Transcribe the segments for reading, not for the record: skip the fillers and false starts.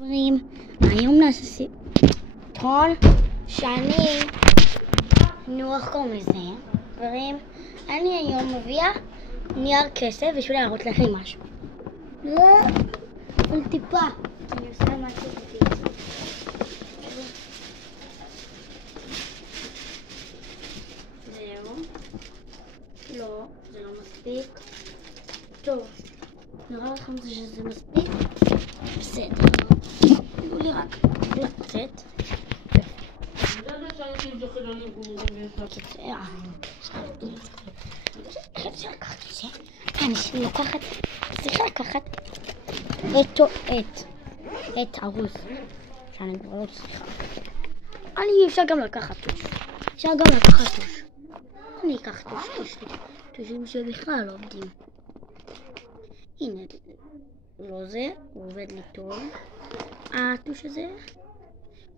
חברים, היום נעשה סרטון שאני, איך קוראים לזה? חברים, אני היום מביאה נייר כסף בשביל להראות לכם משהו. אבל טיפה, אני עושה משהו בדיוק. זהו. לא, זה לא מספיק. טוב, נראה לכם שזה מספיק? בסדר. תנו לי רק לצאת. צריך לקחת את ערוץ שאני כבר לא צריכה. אפשר גם לקחת טוש. אני אקח טוש. טושים שבכלל לא עובדים. הנה, לא זה, הוא עובד לי טוב. הטוש הזה,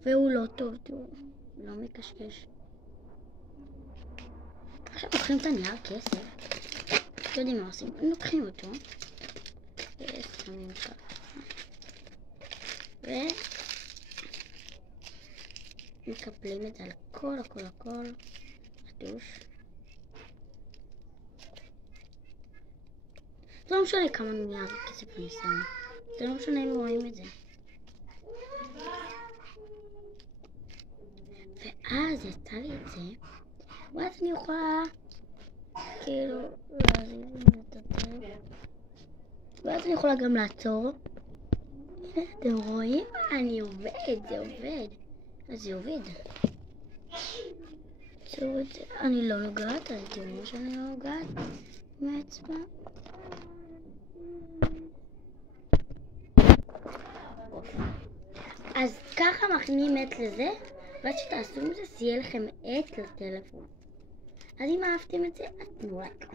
והוא לא טוב, לא מקשקש. עכשיו לוקחים את הנייר כסף. אתם יודעים מה עושים? לוקחים אותו. ושמים ככה. ומקפלים את זה על הכל. הטוש. זה לא משנה כמה נייר כסף אני שם. זה לא משנה אם רואים את זה. ואז יצא לי את זה, ואז אני יכולה כאילו ואז אני יכולה גם לעצור. הנה, אתם רואים? זה עובד. אני לא נוגעת, אתם רואים שאני לא נוגעת מהאצבע. אז ככה מכניסים עט לזה, ואז שתעשו עם זה, שיהיה לכם עט לטלפון. אז אם אהבתם את זה, תנו לייק.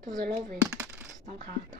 טוב, זה לא עובד, סתם חרטה.